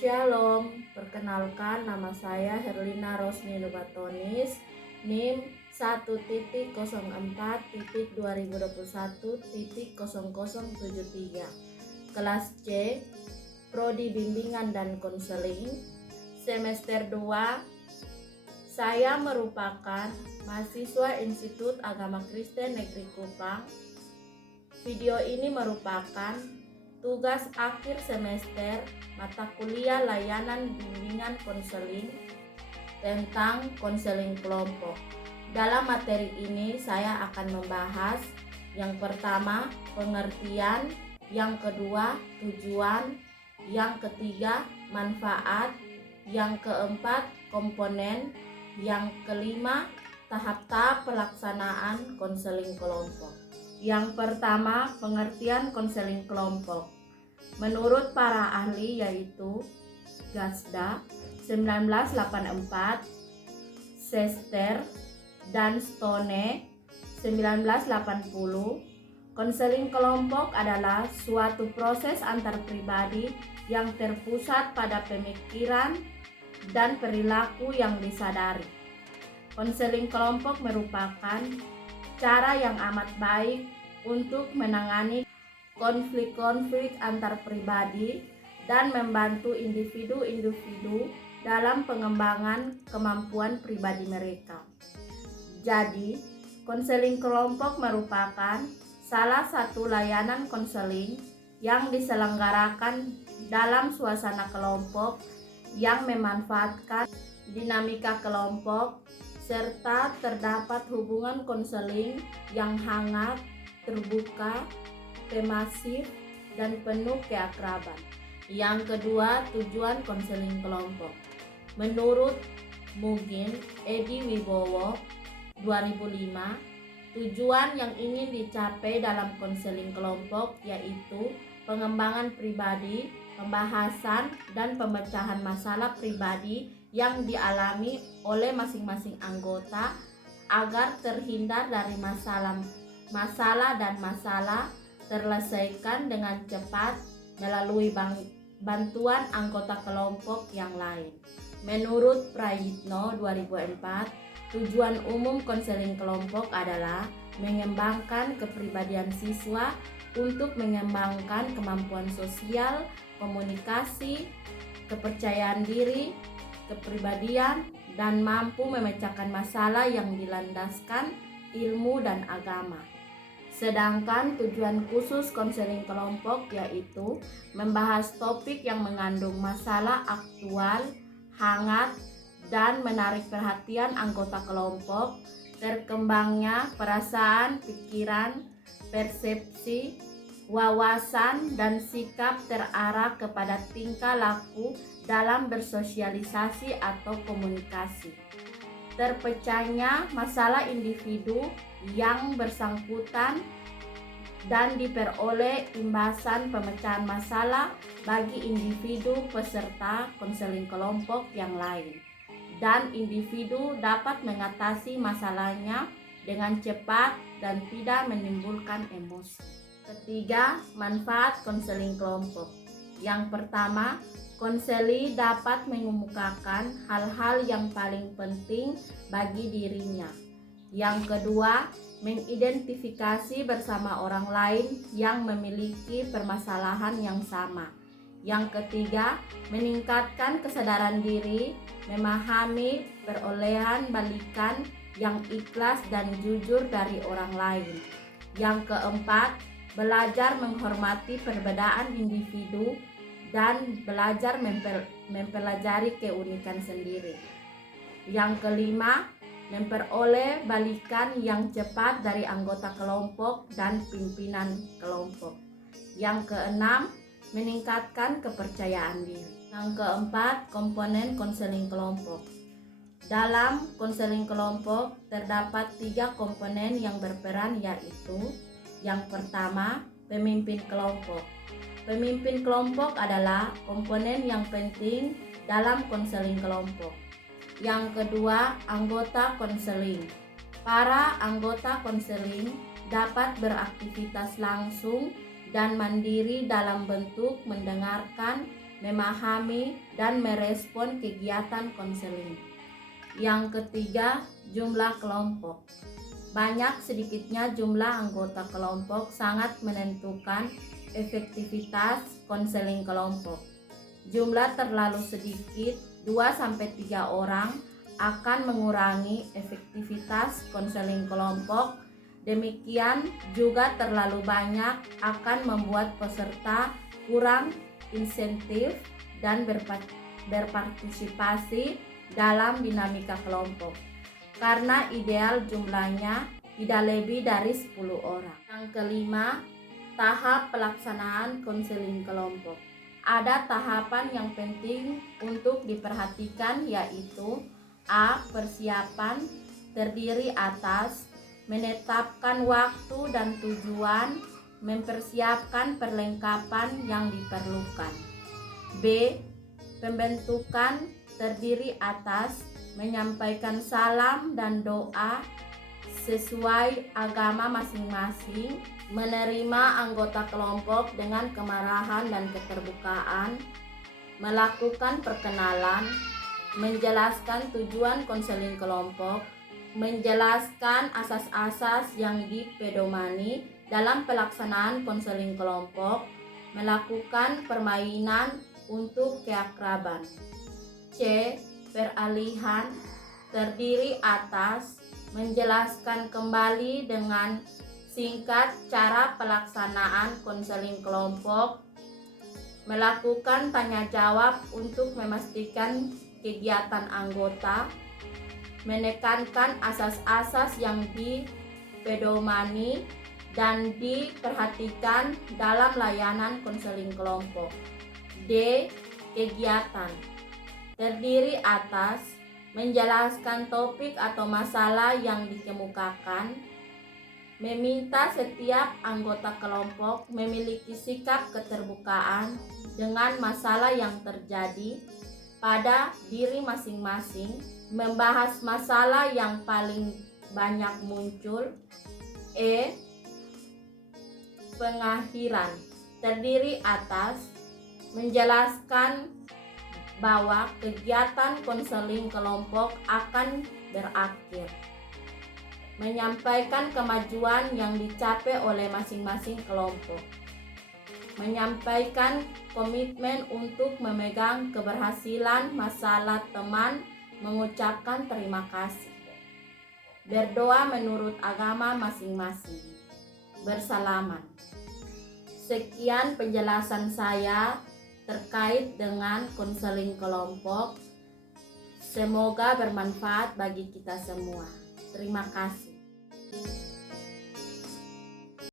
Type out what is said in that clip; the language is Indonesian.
Shalom, perkenalkan nama saya Herlina Rosni Nubatonis, NIM 1.04.2021.0073, kelas C, Prodi Bimbingan dan Konseling, semester 2. Saya merupakan mahasiswa Institut Agama Kristen Negeri Kupang. Video ini merupakan tugas akhir semester mata kuliah layanan bimbingan konseling tentang konseling kelompok. Dalam materi ini saya akan membahas yang pertama pengertian, yang kedua tujuan, yang ketiga manfaat, yang keempat komponen, yang kelima tahap-tahap pelaksanaan konseling kelompok. Yang pertama, pengertian konseling kelompok. Menurut para ahli yaitu Gazda 1984, Sester dan Stone 1980, konseling kelompok adalah suatu proses antar pribadi yang terpusat pada pemikiran dan perilaku yang disadari. Konseling kelompok merupakan cara yang amat baik untuk menangani konflik-konflik antar pribadi dan membantu individu-individu dalam pengembangan kemampuan pribadi mereka. Jadi, konseling kelompok merupakan salah satu layanan konseling yang diselenggarakan dalam suasana kelompok yang memanfaatkan dinamika kelompok serta terdapat hubungan konseling yang hangat, terbuka, temasif, dan penuh keakraban. Yang kedua, tujuan konseling kelompok. Menurut Mugin Edi Wibowo 2005, tujuan yang ingin dicapai dalam konseling kelompok yaitu pengembangan pribadi, pembahasan, dan pemecahan masalah pribadi yang dialami oleh masing-masing anggota agar terhindar dari masalah terselesaikan dengan cepat melalui bantuan anggota kelompok yang lain. Menurut Prayitno 2004, tujuan umum konseling kelompok adalah mengembangkan kepribadian siswa untuk mengembangkan kemampuan sosial, komunikasi, kepercayaan diri, kepribadian, dan mampu memecahkan masalah yang dilandaskan ilmu dan agama. Sedangkan tujuan khusus konseling kelompok yaitu membahas topik yang mengandung masalah aktual, hangat, dan menarik perhatian anggota kelompok, terkembangnya perasaan, pikiran, persepsi, wawasan, dan sikap terarah kepada tingkah laku dalam bersosialisasi atau komunikasi. Terpecahnya masalah individu yang bersangkutan dan diperoleh imbasan pemecahan masalah bagi individu peserta konseling kelompok yang lain, dan individu dapat mengatasi masalahnya dengan cepat dan tidak menimbulkan emosi. Ketiga, manfaat konseling kelompok. Yang pertama, konseli dapat mengemukakan hal-hal yang paling penting bagi dirinya. Yang kedua, mengidentifikasi bersama orang lain yang memiliki permasalahan yang sama. Yang ketiga, meningkatkan kesadaran diri, memahami perolehan balikan yang ikhlas dan jujur dari orang lain. Yang keempat, belajar menghormati perbedaan individu dan belajar mempelajari keunikan sendiri. Yang kelima, memperoleh balikan yang cepat dari anggota kelompok dan pimpinan kelompok. Yang keenam, meningkatkan kepercayaan diri. Yang keempat, komponen konseling kelompok. Dalam konseling kelompok terdapat 3 komponen yang berperan yaitu yang pertama, pemimpin kelompok. Pemimpin kelompok adalah komponen yang penting dalam konseling kelompok. Yang kedua, anggota konseling. Para anggota konseling dapat beraktivitas langsung dan mandiri dalam bentuk mendengarkan, memahami, dan merespon kegiatan konseling. Yang ketiga, jumlah kelompok. Banyak sedikitnya jumlah anggota kelompok sangat menentukan efektivitas konseling kelompok. Jumlah terlalu sedikit, 2-3 orang, akan mengurangi efektivitas konseling kelompok. Demikian juga terlalu banyak akan membuat peserta kurang insentif dan berpartisipasi dalam dinamika kelompok, karena ideal jumlahnya tidak lebih dari 10 orang. Yang kelima, tahap pelaksanaan konseling kelompok. Ada tahapan yang penting untuk diperhatikan, yaitu A. Persiapan, terdiri atas menetapkan waktu dan tujuan, mempersiapkan perlengkapan yang diperlukan. B. Pembentukan, terdiri atas menyampaikan salam dan doa sesuai agama masing-masing, menerima anggota kelompok dengan kemarahan dan keterbukaan, melakukan perkenalan, menjelaskan tujuan konseling kelompok, menjelaskan asas-asas yang dipedomani dalam pelaksanaan konseling kelompok, melakukan permainan untuk keakraban. C. Peralihan, terdiri atas menjelaskan kembali dengan singkat cara pelaksanaan konseling kelompok, melakukan tanya jawab untuk memastikan kegiatan anggota, menekankan asas-asas yang dipedomani dan diperhatikan dalam layanan konseling kelompok. D. Kegiatan, terdiri atas menjelaskan topik atau masalah yang dikemukakan, meminta setiap anggota kelompok memiliki sikap keterbukaan dengan masalah yang terjadi pada diri masing-masing, membahas masalah yang paling banyak muncul. E. Pengakhiran, terdiri atas menjelaskan bahwa kegiatan konseling kelompok akan berakhir, menyampaikan kemajuan yang dicapai oleh masing-masing kelompok, menyampaikan komitmen untuk memegang keberhasilan masalah teman, mengucapkan terima kasih, berdoa menurut agama masing-masing, bersalaman. Sekian penjelasan saya terkait dengan konseling kelompok. Semoga bermanfaat bagi kita semua. Terima kasih.